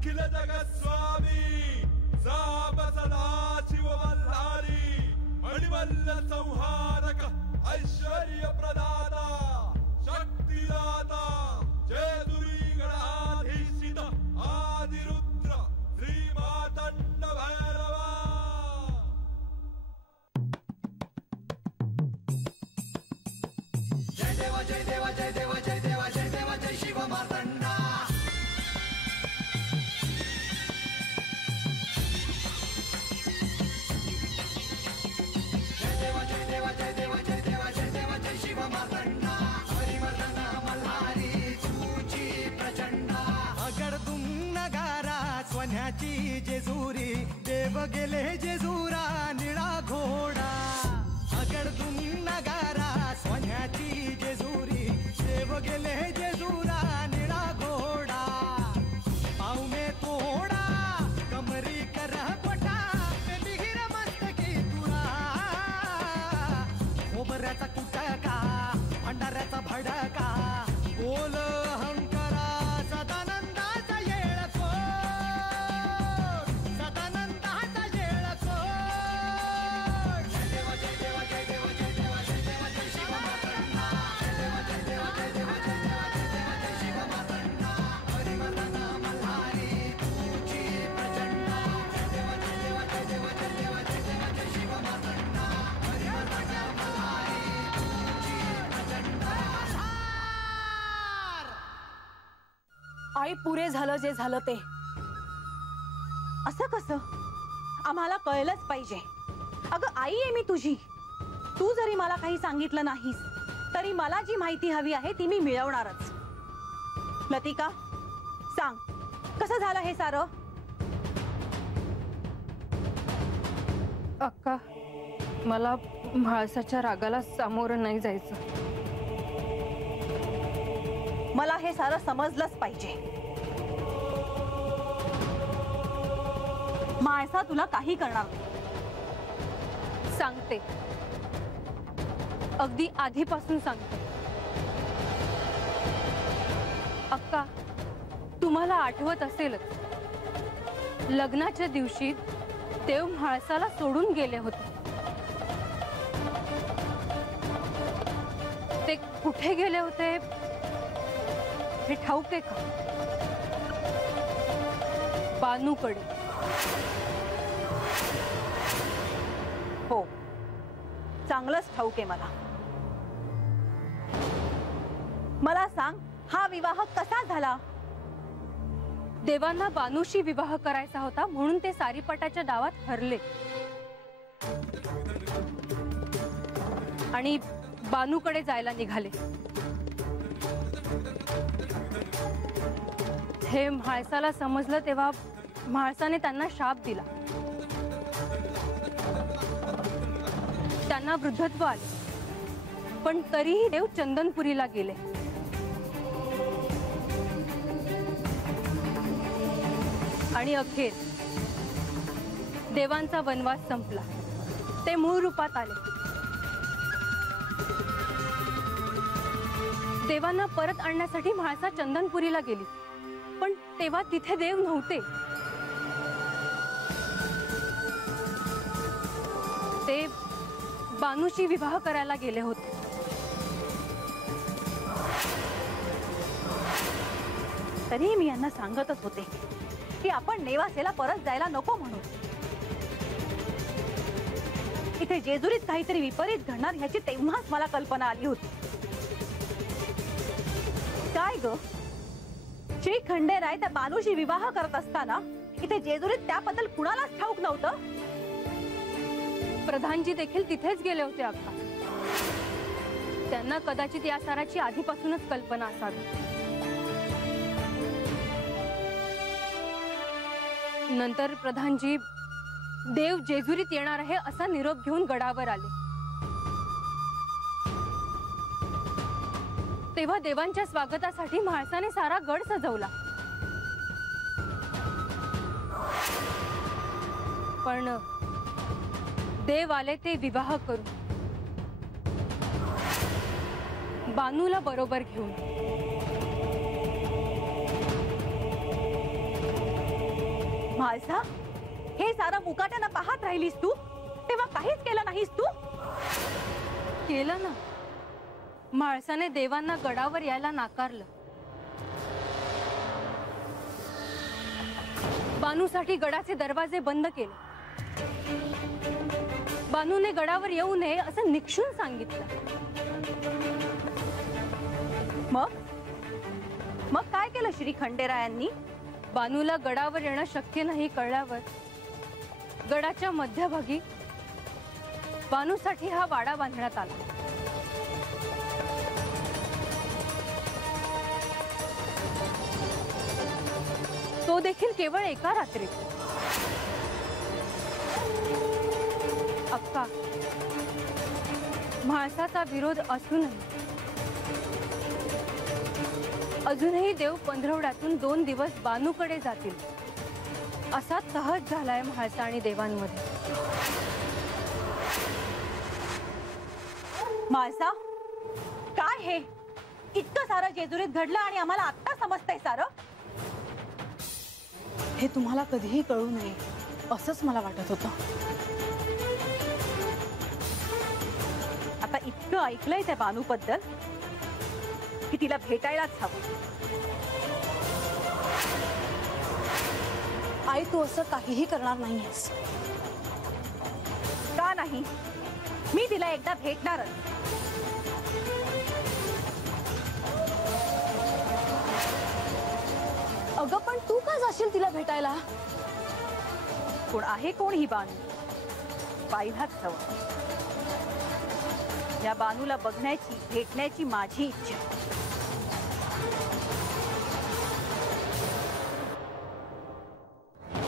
अखिल जगस्वामी साप सदा शिव मल्हारी मणिमल्ल संहारक ऐश्वर्य प्रदाता शक्तिदाता जयदुरी गणाधीशित आदिरुद्र श्री मातंड भैरवा। जय देवा जय देवा जय देवा जय देवा जय देवा जय शिव मातंडा। जय देवा जय देवा जय देवा जय देवा जय देवा जय शिव मातंडा। हरिवर्धन मल्हारी तुझी प्रचंडा। अगडदुम नगारा सोन्याची जेजुरी देव गेले जेजुरा निळा घोडा। अगडदुम नगारा सोन्याची जेजुरी देव गेले जेजुरा निळा घोडा। पाव में तोडा कमरी कर पटा मिहिर मस्तकी तुरा। खोबऱ्याचा कुटका भंडाऱ्याचा भडका बोल हंकरा सदानंदाचा येळकोट सदानंदाचा येळकोट। जय देवा जय देवा जय देवा जय देवा जय देवा जय शिव मातंडा। जय देवा जय देवा जय देवा जय देवा जय देवा जय शिव मातंडा। हरिवर्धन मल्हारी तुझी प्रचंडा। जय देवा जय देवा जय देवा जय देवा जय देवा जय शिव मातंडा। हरिवर्धन मल्हारी तुझी प्रचंडा। आई पुरे झालं जे झालं ते। असं कसं आम्हाला कळलंच पाहिजे। अगं आई आहे मी तुझी। तू जरी मला काही सांगितलं नाहीस तरी मला जी माहिती हवी आहे ती मी मिळवणारच। लतिका सांग कसं झालं हे सारं? अक्का मला म्हाळसाच्या रागाला सामोरं नाही जायचं। मला हे सारं समजलंच पाहिजे। माळसा तुला काही करणार नाही। सांगते अगदी आधीपासून सांगते। अक्का तुम्हाला आठवत असेलच लग्नाच्या दिवशी देव म्हाळसाला सोडून गेले होते। ते कुठे गेले होते हे ठाऊक आहे का? बानूकडे। हो चांगलंच ठाऊक आहे मला। मला सांग हा विवाह कसा झाला? देवांना बानूशी विवाह करायचा होता म्हणून ते सारीपटाच्या डावात हरले आणि बानूकडे जायला निघाले। हे म्हाळसाला समजलं तेव्हा म्हाळसाने त्यांना शाप दिला। त्यांना वृद्धत्व आले पण तरीही देव चंदनपुरीला गेले। आणि अखेर देवांचा वनवास संपला। ते मूळ रूपात आले। देवांना परत आणण्यासाठी म्हाळसा चंदनपुरीला गेली पण तेव्हा तिथे देव नव्हते। ते बानूशी विवाह करायला गेले होते। तरी मी यांना सांगतच होते की आपण नेवासेला परत जायला नको म्हणून। इथे जेजुरीत काहीतरी विपरीत घडणार ह्याची तेव्हाच मला कल्पना आली होती। काय ग श्री खंडेराय त्या बानूशी विवाह करत असताना इथे जेजुरीत त्याबद्दल कुणालाच ठाऊक नव्हतं? प्रधानजी देखील तिथेच गेले होते अक्का। त्यांना कदाचित या साराची आधीपासूनच कल्पना असावी। नंतर प्रधानजी देव जेजुरीत येणार आहे असा निरोप घेऊन गडावर आले। तेव्हा देवांच्या स्वागतासाठी म्हाळसाने सारा गड सजवला पण देव आले ते विवाह करून बानूला बरोबर घेऊन। म्हाळसा, हे सारं मुकाट्यानं पाहत राहिलीस तू, तेव्हा काहीच केलं नाहीस तू? केलं ना. म्हाळसाने देवांना गडावर यायला नाकारलं. बानूसाठी गडाचे दरवाजे बंद केले. बानूने गडावर येऊ नये असं निक्षून सांगितलं. मग काय केलं श्री खंडेरायांनी? बानूला गडावर येणं शक्य नाही कळल्यावर गडाच्या मध्यभागी बानूसाठी हा वाडा बांधण्यात आला. तो देखील केवळ एका रात्रीत. अक्का, म्हाळसाचा विरोध अजूनही देव पंधरवड्यातून 2 दिवस बानूकडे जातील असा सहज झालाय म्हाळसा आणि देवांमध्ये. म्हाळसा, काय हे इतकं सारं जेजुरीत घडलं आणि आम्हाला आत्ता समजतंय सारं? हे तुम्हाला कधीही कळू नये असंच मला वाटत होतं. आता इतकं ऐकलंय त्या बानूबद्दल की तिला भेटायलाच हवं. आई, तू असं काहीही करणार नाहीयेस. का नाही? मी तिला एकदा भेटणारच. अगं, पण तू का जाशील तिला भेटायला? कोण आहे कोण ही बानू? पाहिलाच हवं. या बानूला बघण्याची, भेटण्याची माझी इच्छा.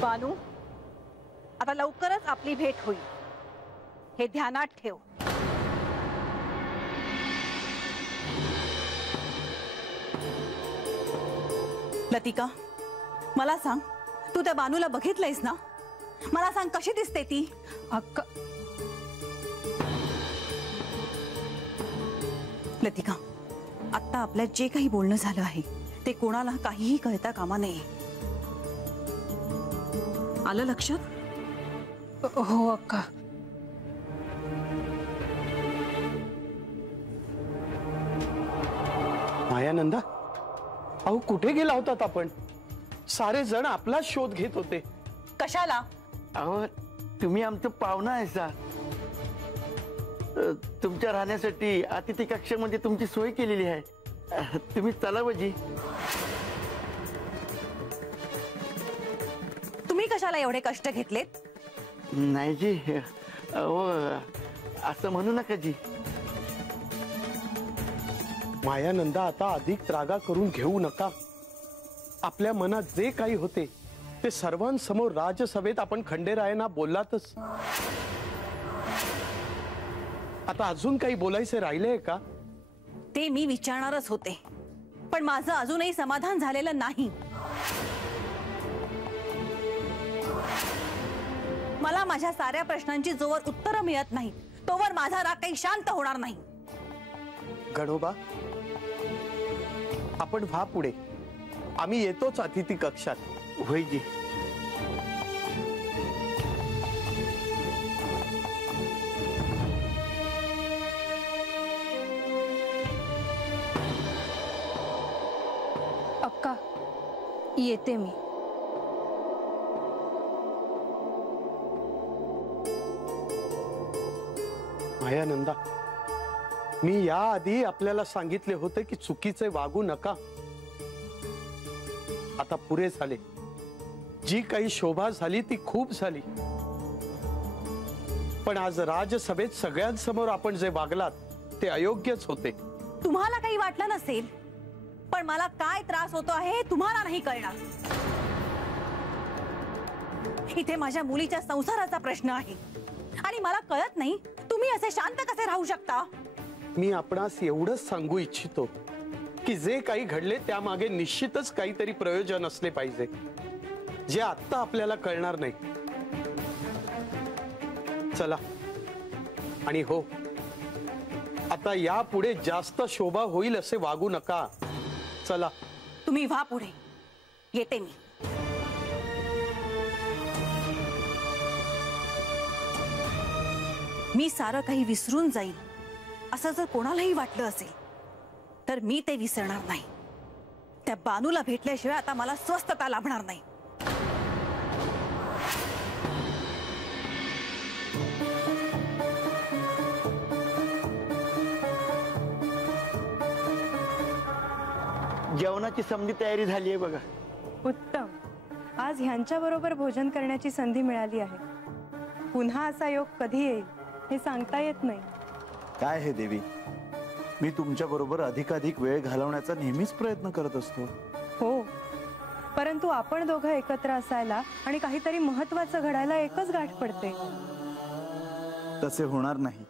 बानू, आता लवकरच आपली भेट होईल, हे ध्यानात ठेव. लतिका, मला सांग, तू त्या बानूला बघितलंयस ना? मला सांग, कशी दिसते ती? अक्का, लतिका, आता आपल्यात जे काही बोलणं झालं आहे ते कोणाला काहीही कळता कामा नये. आलं लक्षात? हो अक्का. मायानंदा, अहो कुठे गेला होतात आपण? सारे जण आपला शोध घेत होते. कशाला? अहो, तुम्ही आमचं पाहुणा आहेसा. तुमच्या राहण्यासाठी अतिथी कक्षामध्ये तुमची सोय केलेली आहे. तुम्ही चला वजी. तुम्ही कशाला एवढे कष्ट घेतलेत? नाही जी, अहो असं म्हणू नका जी. मायानंदा, आता अधिक त्रागा करून घेऊ नका. आपल्या मनात जे काही होते ते सर्वांसमोर राजसभेत आपण खंडेरायांना बोललातच. आता अजून काही बोलायचे राहिलेय का? ते मी विचारणारच होते, पण माझं अजूनही समाधान झालेलं नाही. मला माझ्या साऱ्या प्रश्नांची जोवर उत्तरं मिळत नाही तोवर माझा राग काही शांत होणार नाही. गणोबा, आपण व्हा पुढे. आम्ही येतोच अतिथी कक्षात. होय जी. अक्का, येते मी. मायानंदा, मी याआधी आपल्याला सांगितले होते की चुकीचे वागू नका. आता पुरे झाले. जी काही शोभा झाली ती खूप झाली, पण आज राजसभेत सगळ्यांसमोर आपण जे वागलात ते अयोग्यच होते. तुम्हाला काही वाटलं नसेल, पण मला काय त्रास होतो आहे हे तुम्हाला नाही कळणार. इथे माझ्या मुलीच्या संसाराचा प्रश्न आहे आणि मला कळत नाही तुम्ही असे शांत कसे राहू शकता. मी आपणास एवढंच सांगू इच्छितो की जे काही घडले त्यामागे निश्चितच काहीतरी प्रयोजन असले पाहिजे, जे आत्ता आपल्याला कळणार नाही. चला. आणि हो, आता यापुढे जास्त शोभा होईल असे वागू नका. चला. तुम्ही व्हा पुढे, येते मी. मी सारं काही विसरून जाईल असं जर कोणालाही वाटलं असेल तर मी ते विसरणार नाही. त्या बानूला भेटल्याशिवाय आता मला स्वस्थता लाभणार नाही. जेवणाची समधी तयारी झाली आहे बघा. उत्तम. आज ह्यांच्या बरोबर भोजन करण्याची संधी मिळाली आहे. पुन्हा असा योग कधी येईल हे सांगता येत नाही. काय हे देवी, मी तुमच्या बरोबर अधिकाधिक वेळ घालवण्याचा नेहमीच प्रयत्न करत असतो. हो, परंतु आपण दोघं एकत्र असायला आणि काहीतरी महत्वाचं घडायला एकच गाठ पडते. तसे होणार नाही.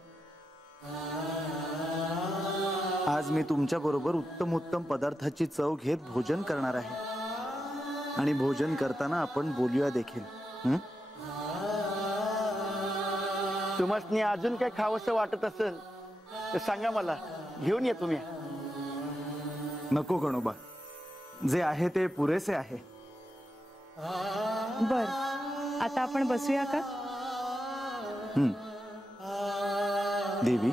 आज मी तुमच्या बरोबर उत्तम उत्तम पदार्थाची चव घेत भोजन करणार आहे आणि भोजन करताना आपण बोलूया देखील. तुम्हाला अजून काय खावंसं वाटत असेल तर सांगा, मला घेऊन या तुम्ही. नको गणोबा, जे आहे ते पुरेसे आहे. बर, आता आपण बसूया का? देवी,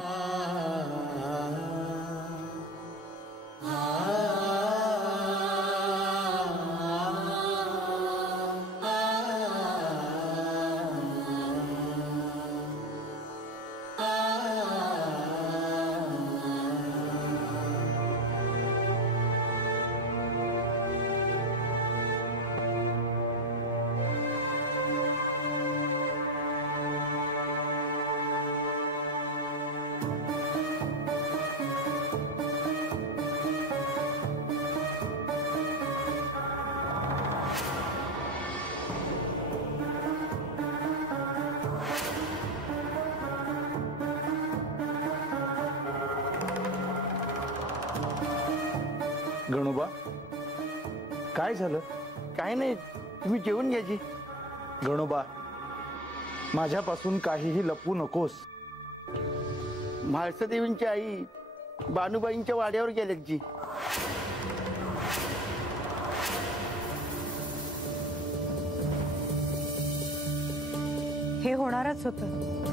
गणोबा, काय झालं? काय नाही, तुम्ही जेवून घ्यायची. गणोबा, माझ्यापासून काहीही लपवू नकोस. म्हाळसादेवींची आई बानूबाईंच्या वाड्यावर गेल्यात जी. हे होणारच होतं.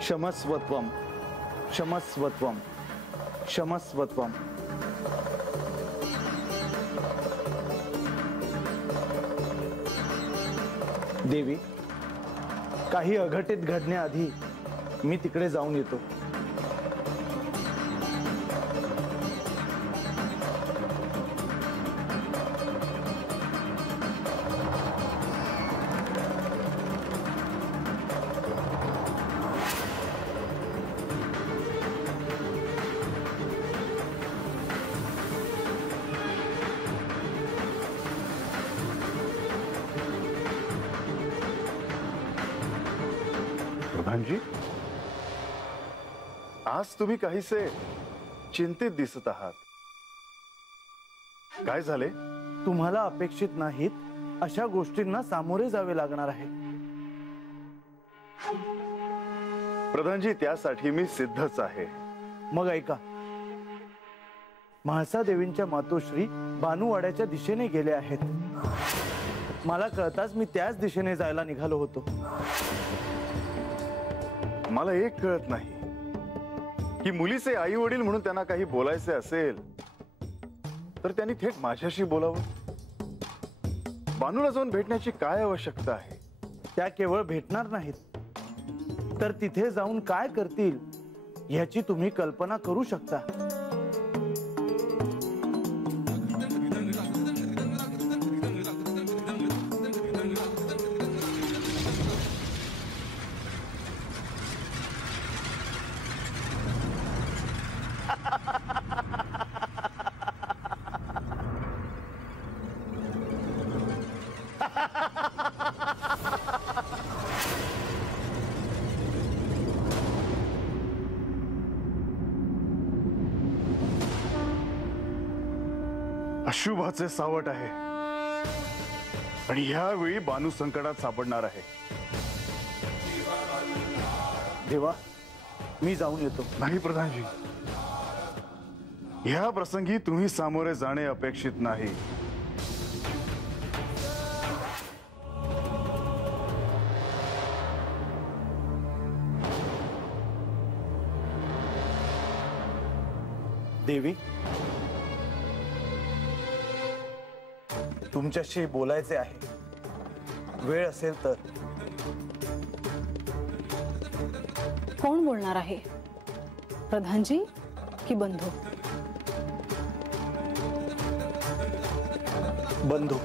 क्षमस्वत्वम, क्षमस्वत्वम, क्षमस्वत्वम. देवी, काही अघटित घडण्याआधी मी तिकडे जाऊन येतो. प्रधानजी, आज तुम्ही काहीसे चिंतित दिसत आहात. काय झाले? तुम्हाला अपेक्षित नाहीत अशा गोष्टींना सामोरे जावे लागणार आहे. प्रधानजी, त्यासाठी मी सिद्धच आहे. मग ऐका, म्हाळसा देवींच्या मातोश्री बानूवाड्याच्या दिशेने गेले आहेत. मला कळताच मी त्याच दिशेने जायला निघालो होतो. मला एक कळत नाही की मुलीचे आई वडील म्हणून त्यांना काही बोलायचे असेल तर त्यांनी थेट माझ्याशी बोलावं. बानूला जाऊन भेटण्याची काय आवश्यकता आहे? त्या केवळ भेटणार नाहीत, तर तिथे जाऊन काय करतील याची तुम्ही कल्पना करू शकता. अशुभाचे सावट आहे आणि ह्यावेळी बानू संकटात सापडणार आहे. देवा, मी जाऊन येतो. नाही प्रधानजी, ह्या प्रसंगी तुम्ही सामोरे जाणे अपेक्षित नाही. देवी, तुमच्याशी बोलायचे आहे, वेळ असेल तर. कोण बोलणार आहे, प्रधानजी की बंधू? बंधू.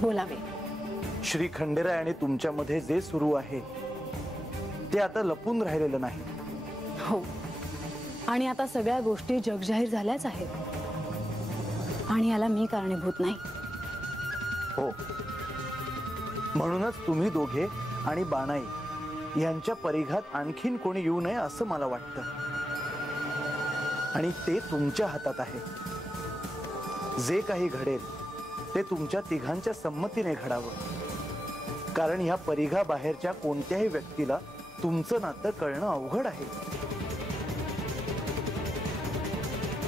बोलावे. श्री खंडेराय आणि तुमच्यामध्ये जे सुरू आहे ते आता लपून राहिलेलं नाही. हो, आणि आता सगळ्या गोष्टी जगजाहीर झाल्याच आहेत, आणि याला मी कारणीभूत नाही. हो, म्हणूनच तुम्ही दोघे आणि बाणाई यांच्या परिघात आणखीन कोणी येऊ नये असं मला वाटतं, आणि ते तुमच्या हातात आहे. जे काही घडेल ते तुमच्या तिघांच्या संमतीने घडावं, कारण ह्या परिघा बाहेरच्या कोणत्याही व्यक्तीला तुमचं नातं कळणं अवघड आहे.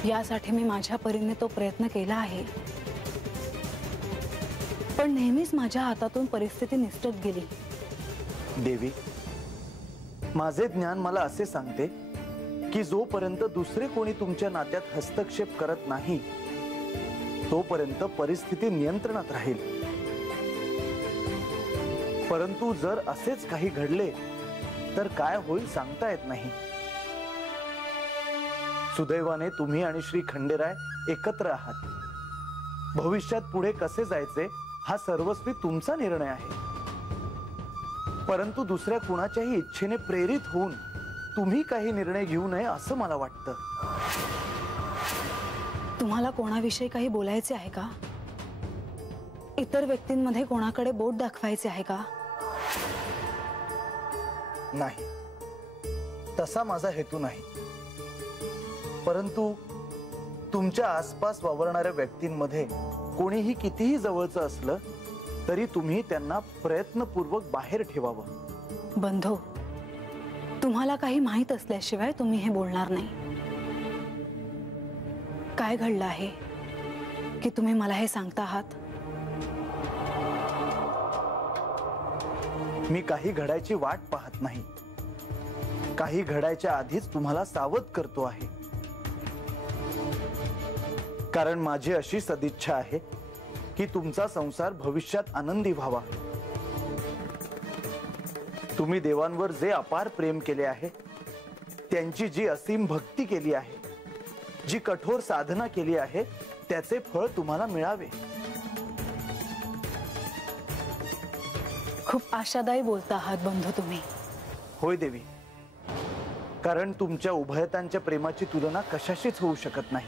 यासाठी मी माझ्या परीने तो प्रयत्न केला आहे, पण नेहमीच माझ्या हातातून परिस्थिती निसटत गेली. देवी, माझे ज्ञान मला असे सांगते की जोपर्यंत दुसरे कोणी तुमच्या नात्यात हस्तक्षेप करत नाही तोपर्यंत परिस्थिती नियंत्रणात राहील. परंतु जर असेच काही घडले तर काय होईल सांगता येत नाही. सुदैवाने तुम्ही आणि श्री खंडेराय एकत्र आहात. भविष्यात पुढे कसे जायचे हा सर्वस्वी तुमचा निर्णय आहे. परंतु दुसऱ्या कुणाच्याही इच्छेने प्रेरित होऊन तुम्ही काही निर्णय घेऊ नये असं मला वाटतं. तुम्हाला कोणाविषयी काही बोलायचे आहे का? इतर व्यक्तींमध्ये कोणाकडे बोट दाखवायचे आहे का? नाही, तसा माझा हेतू नाही. परंतु तुमच्या आसपास वावरणाऱ्या व्यक्तींमध्ये कोणीही कितीही जवळचं असलं तरी तुम्ही त्यांना प्रयत्नपूर्वक बाहेर ठेवावं. बंधू, तुम्हाला काही माहित असल्याशिवाय तुम्ही हे बोलणार नाही. काय घडलं आहे की तुम्ही मला हे सांगता आहात? मी काही घडायची वाट पाहत नाही. काही घडायच्या आधीच तुम्हाला सावध करतो आहे. कारण माझी अशी सदिच्छा आहे की तुमचा संसार भविष्यात आनंदी व्हावा. तुम्ही देवांवर जे अपार प्रेम केले आहे, त्यांची जी असीम भक्ती केली आहे, जी कठोर साधना केली आहे, त्याचे फळ तुम्हाला मिळावे. खूप आशादायी बोलता आहात बंधू तुम्ही. होय देवी, कारण तुमच्या उभयतांच्या प्रेमाची तुलना कशाशीच होऊ शकत नाही.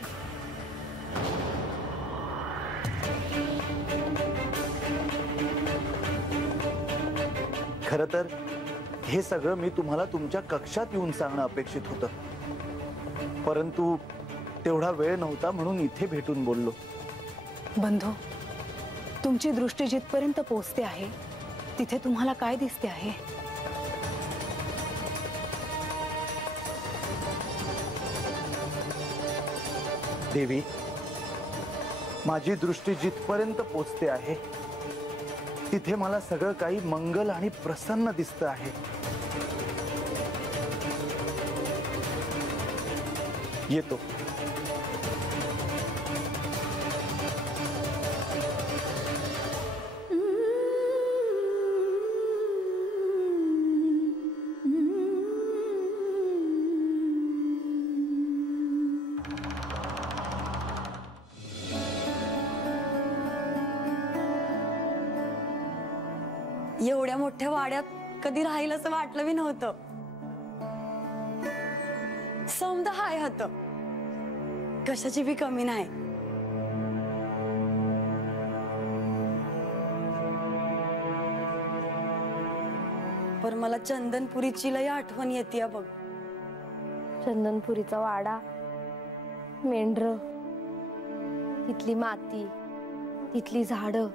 खरं तर हे सगळं मी तुम्हाला तुमच्या कक्षात येऊन सांगणं अपेक्षित होतं, परंतु तेवढा वेळ नव्हता म्हणून इथे भेटून बोललो. बंधू, तुमची दृष्टी जिथपर्यंत पोहोचते आहे तिथे तुम्हाला काय दिसते आहे? देवी, माझी दृष्टी जिथपर्यंत पोहोचते आहे तिथे मला सगळं काही मंगल आणि प्रसन्न दिसतं आहे. येतो. एवढ्या मोठ्या वाड्यात कधी राहील असं वाटलं बी नव्हतं. समजा हाय होतं, कशाची बी कमी नाही. पर मला चंदनपुरीची लय आठवण येते बघ. चंदनपुरीचा वाडा, मेंढर, तिथली माती, तिथली झाडं,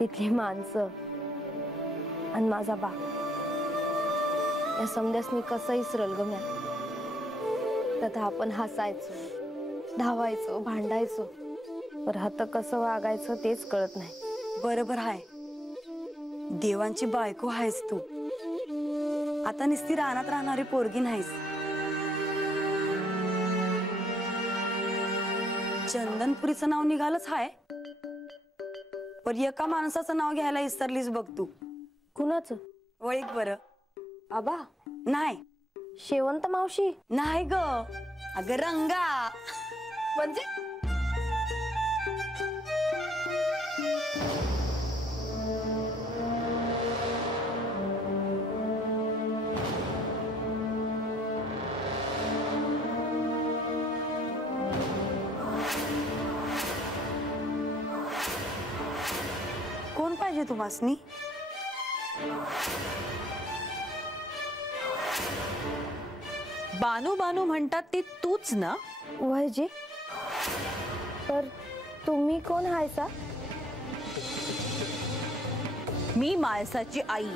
तिथली माणसं आणि माझा बा. या समद्यासनी कसं इसरल ग म्या. तथा आपण हसायचो, धावायचो, भांडायचो, पर आता कसं वागायचं तेच कळत नाही. बरोबर हाय, देवांची बायको आहेस तू. आता नुसती रानात राहणारी पोरगी नाहीस, चंदनपुरीचं नाव निघालंच हाय, पण एका माणसाचं नाव घ्यायला विसरलीस बघ तू. कुणाचं? वळीक बरं. आबा नाही. शेवंत मावशी? नाही ग, अगं रंगा. म्हणजे कोण पाहिजे तुम्हासनी? बानू बानू म्हणतात ती तूच ना? वयजी, पर तुम्ही कोण हायसा? मी माळसाची आई.